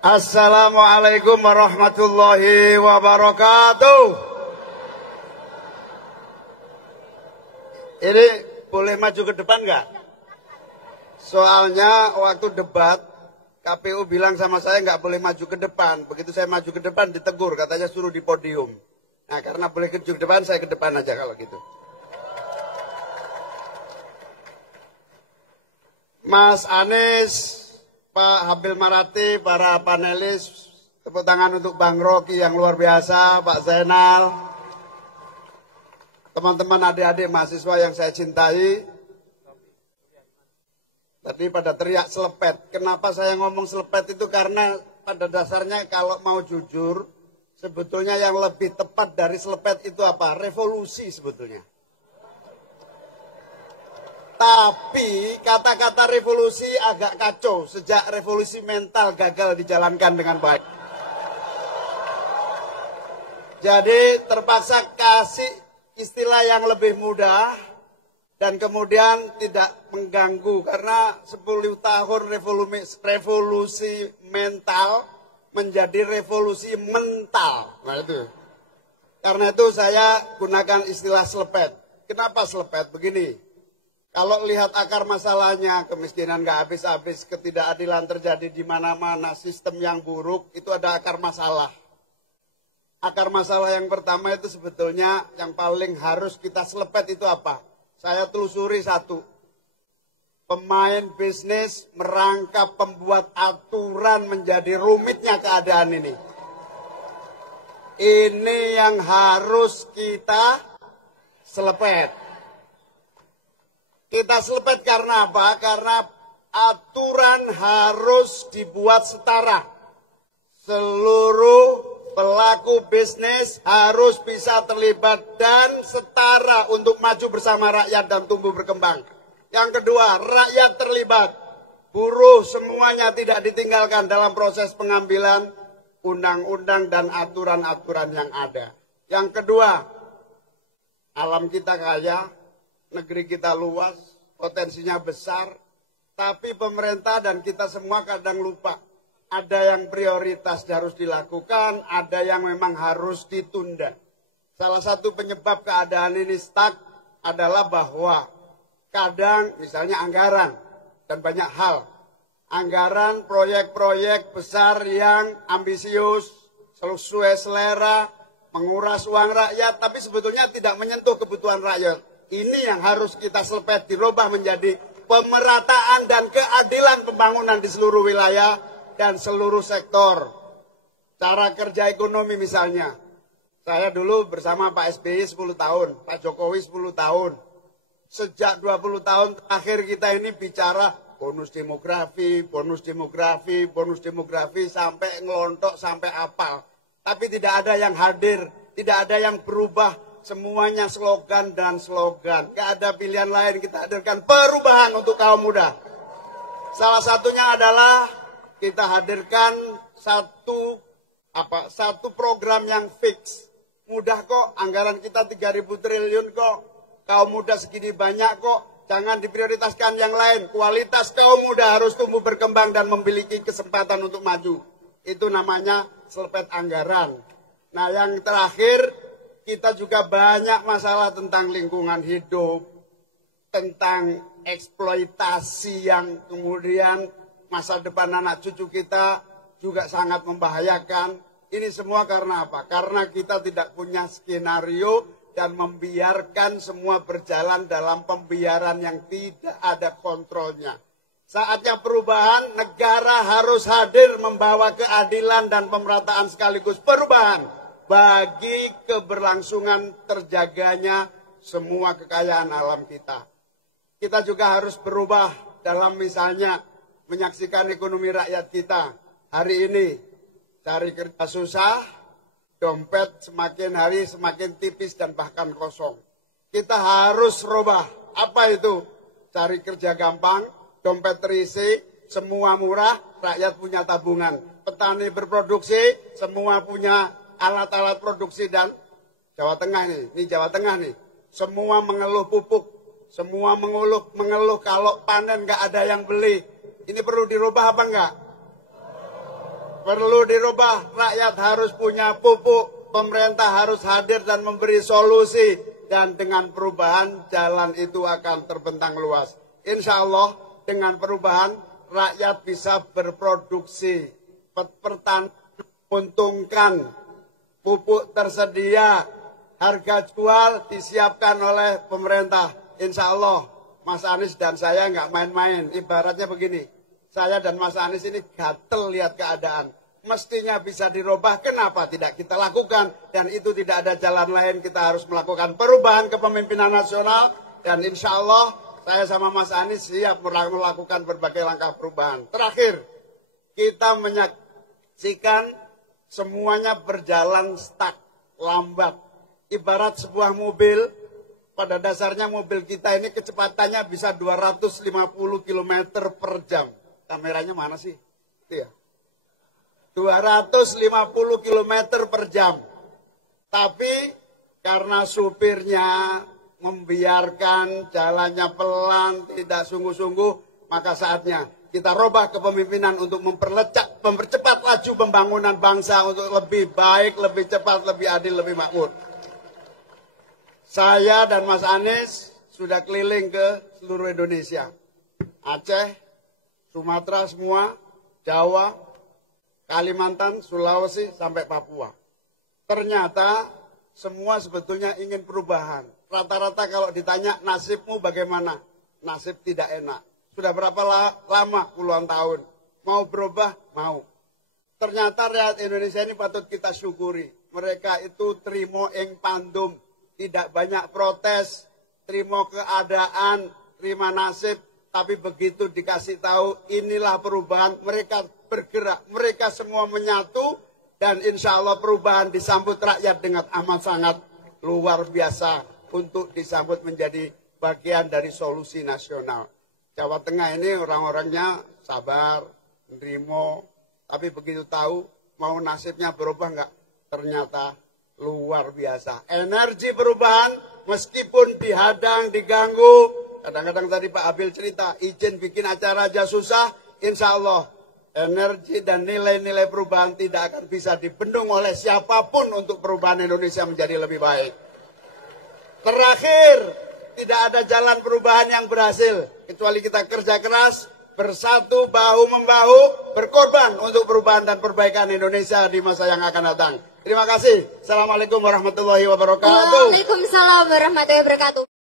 Assalamualaikum warahmatullahi wabarakatuh. Ini boleh maju ke depan nggak? Soalnya waktu debat KPU bilang sama saya nggak boleh maju ke depan. Begitu saya maju ke depan ditegur, katanya suruh di podium. Nah karena boleh maju ke depan, saya ke depan aja kalau gitu. Mas Anies, Pak Habil Marati, para panelis, tepuk tangan untuk Bang Rocky yang luar biasa, Pak Zainal, teman-teman adik-adik mahasiswa yang saya cintai. Tadi pada teriak selepet. Kenapa saya ngomong selepet itu? Karena pada dasarnya kalau mau jujur, sebetulnya yang lebih tepat dari selepet itu apa? Revolusi sebetulnya. Tapi kata-kata revolusi agak kacau sejak revolusi mental gagal dijalankan dengan baik. Jadi terpaksa kasih istilah yang lebih mudah dan kemudian tidak mengganggu karena 10 tahun revolusi mental menjadi revolusi mental. Nah itu. Karena itu saya gunakan istilah selepet. Kenapa selepet? Begini. Kalau lihat akar masalahnya, kemiskinan nggak habis-habis, ketidakadilan terjadi di mana-mana, sistem yang buruk, itu ada akar masalah. Akar masalah yang pertama itu sebetulnya yang paling harus kita selepet itu apa? Saya telusuri satu. Pemain bisnis merangkap pembuat aturan menjadi rumitnya keadaan ini. Ini yang harus kita selepet. Kita selepet karena apa? Karena aturan harus dibuat setara. Seluruh pelaku bisnis harus bisa terlibat dan setara untuk maju bersama rakyat dan tumbuh berkembang. Yang kedua, rakyat terlibat. Buruh semuanya tidak ditinggalkan dalam proses pengambilan undang-undang dan aturan-aturan yang ada. Yang kedua, alam kita kaya. Negeri kita luas, potensinya besar, tapi pemerintah dan kita semua kadang lupa. Ada yang prioritas harus dilakukan, ada yang memang harus ditunda. Salah satu penyebab keadaan ini stuck adalah bahwa kadang misalnya anggaran dan banyak hal. Anggaran proyek-proyek besar yang ambisius, sesuai selera, menguras uang rakyat, tapi sebetulnya tidak menyentuh kebutuhan rakyat. Ini yang harus kita selepet, dirubah menjadi pemerataan dan keadilan pembangunan di seluruh wilayah dan seluruh sektor. Cara kerja ekonomi misalnya. Saya dulu bersama Pak SBY 10 tahun, Pak Jokowi 10 tahun. Sejak 20 tahun terakhir kita ini bicara bonus demografi, sampai ngelontok, sampai apal. Tapi tidak ada yang hadir, tidak ada yang berubah. Semuanya slogan dan slogan. Gak ada pilihan lain, kita hadirkan perubahan untuk kaum muda. Salah satunya adalah kita hadirkan satu program yang fix. Mudah kok, anggaran kita 3.000 triliun kok. Kaum muda segini banyak kok. Jangan diprioritaskan yang lain. Kualitas kaum muda harus tumbuh berkembang dan memiliki kesempatan untuk maju. Itu namanya selepet anggaran. Nah yang terakhir, kita juga banyak masalah tentang lingkungan hidup, tentang eksploitasi yang kemudian masa depan anak cucu kita juga sangat membahayakan. Ini semua karena apa? Karena kita tidak punya skenario dan membiarkan semua berjalan dalam pembiaran yang tidak ada kontrolnya. Saatnya perubahan, negara harus hadir membawa keadilan dan pemerataan sekaligus perubahan bagi keberlangsungan terjaganya semua kekayaan alam kita. Kita juga harus berubah dalam misalnya menyaksikan ekonomi rakyat kita. Hari ini cari kerja susah, dompet semakin hari semakin tipis dan bahkan kosong. Kita harus rubah. Apa itu? Cari kerja gampang, dompet terisi, semua murah, rakyat punya tabungan. Petani berproduksi, semua punya alat-alat produksi dan Jawa Tengah ini Jawa Tengah nih, semua mengeluh pupuk, semua mengeluh kalau panen nggak ada yang beli. Ini perlu dirubah apa enggak? perlu dirubah. Rakyat harus punya pupuk, pemerintah harus hadir dan memberi solusi. Dan dengan perubahan, jalan itu akan terbentang luas. Insya Allah, dengan perubahan, rakyat bisa berproduksi. Pertanian menguntungkan, pupuk tersedia, harga jual disiapkan oleh pemerintah. Insya Allah, Mas Anies dan saya nggak main-main. Ibaratnya begini, saya dan Mas Anies ini gatel lihat keadaan. Mestinya bisa dirubah, kenapa tidak kita lakukan? Dan itu tidak ada jalan lain, kita harus melakukan perubahan kepemimpinan nasional. Dan insya Allah, saya sama Mas Anies siap melakukan berbagai langkah perubahan. Terakhir, kita menyaksikan semuanya berjalan stuck, lambat. Ibarat sebuah mobil, pada dasarnya mobil kita ini kecepatannya bisa 250 km per jam. Kameranya mana sih? Itu ya. 250 km per jam. Tapi karena supirnya membiarkan jalannya pelan, tidak sungguh-sungguh, maka saatnya kita robah kepemimpinan untuk mempercepat laju pembangunan bangsa untuk lebih baik, lebih cepat, lebih adil, lebih makmur. Saya dan Mas Anies sudah keliling ke seluruh Indonesia. Aceh, Sumatera semua, Jawa, Kalimantan, Sulawesi, sampai Papua. Ternyata semua sebetulnya ingin perubahan. Rata-rata kalau ditanya nasibmu bagaimana? Nasib tidak enak. Sudah berapa lama? Puluhan tahun. Mau berubah? Mau. Ternyata rakyat Indonesia ini patut kita syukuri. Mereka itu terima ing pandum. Tidak banyak protes. Terima keadaan, terima nasib. Tapi begitu dikasih tahu inilah perubahan, mereka bergerak. Mereka semua menyatu. Dan insya Allah perubahan disambut rakyat dengan amat sangat luar biasa. Untuk disambut menjadi bagian dari solusi nasional. Jawa Tengah ini orang-orangnya sabar, nerimo. Tapi begitu tahu mau nasibnya berubah enggak? Ternyata luar biasa. Energi perubahan meskipun dihadang, diganggu. Kadang-kadang tadi Pak Abil cerita, izin bikin acara aja susah. Insya Allah energi dan nilai-nilai perubahan tidak akan bisa dibendung oleh siapapun untuk perubahan Indonesia menjadi lebih baik. Terakhir, tidak ada jalan perubahan yang berhasil. Kecuali kita kerja keras, bersatu, bahu-membahu, berkorban untuk perubahan dan perbaikan Indonesia di masa yang akan datang. Terima kasih. Assalamualaikum warahmatullahi wabarakatuh. Waalaikumsalam warahmatullahi wabarakatuh.